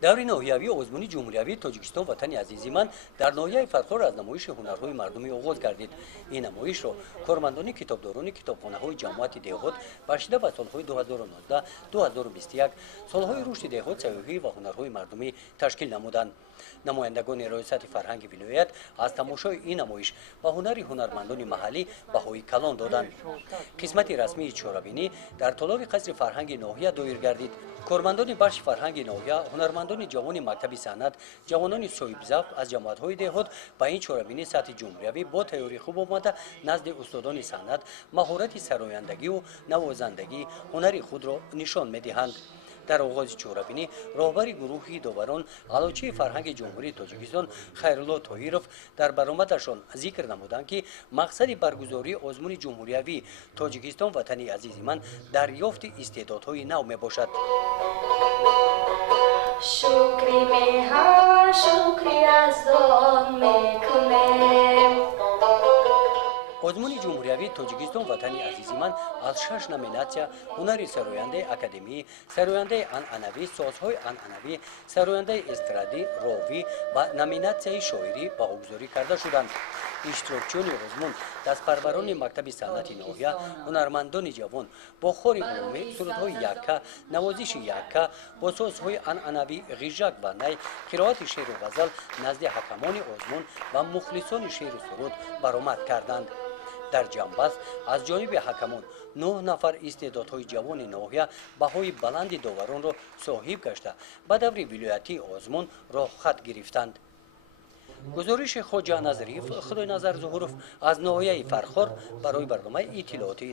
даври нохиявии озмуни чумхуриявии Точикистон ватани азизи ман дар ноҳияи Фархор аз намоиши ҳунарҳои мардумӣ оғоз гардид. Ин намоишро кормандони китобдорони китобхонаҳои ҷамоати деҳот башида ба солҳои 2019-2021 солҳои рушди деҳот, сайёҳӣ ва ҳунарҳои мардумӣ ташкил намуданд. намояндагони раёсати фарҳанги вилоят аз тамошои ин намоиш ба ҳунари ҳунармандони маҳаллӣ баҳои калон доданд. қисмати расмии чорабинӣ дар толоби қасри фарҳанги ноҳия доир гардид. кормандони бахши фарҳанги ноҳия, ҳунармандони ҷавони мактаби санъат, ҷавонони соҳибзавқ аз ҷамоатҳои деҳот ба ин чорабинӣ сатҳи ҷумҳуриявӣ бо тайёрӣ хуб омада назди устодони санъат маҳорати сарояндагиву навозандагӣ ҳунари худро нишон медиҳанд. дар оғози чорабинӣ роҳбари гурӯҳи доварон аълочии фарҳанги ҷумҳурии Точикистон Хайрулло Тоҳиров дар баромадашон зикр намуданд ки мақсади баргузории озмуни Чумхуриявии Точикистон ватани азизи ман дарёфти истеъдодҳои нав мебошад. шукри меҳар шукри аздон мекунем. озмуни Чумхуриявии Точикистон ватани азизи ман аз 6 номинация ҳунари сарояндаи академӣ, сарояндаи анъанавӣ, созҳои анъанавӣ, сарояндаи эстрадӣ, ровӣ ва номинатсияи шоирӣ баҳогузорӣ карда шуданд. иштирокчиёни озмун дастпарварони мактаби санъати ноҳия, ҳунармандони ҷавон бо хори умумӣ сурудҳои якка, навозиши якка, бо созҳои анъанавӣ ғижак ва най, қироати шеъру ғазал назди ҳакамони озмун ва мухлисони шеъру суруд баромад карданд. дар ҷамъбаст аз ҷониби ҳакамон 9 нафар истеъдодҳои ҷавони ноҳия баҳои баланди доваронро соҳиб гашта ба даври вилоятии озмун роххат гирифтанд. гузориши хоҷа назариф худойназар зуҳуров аз ноҳияи Фархор барои барномаи иттилооти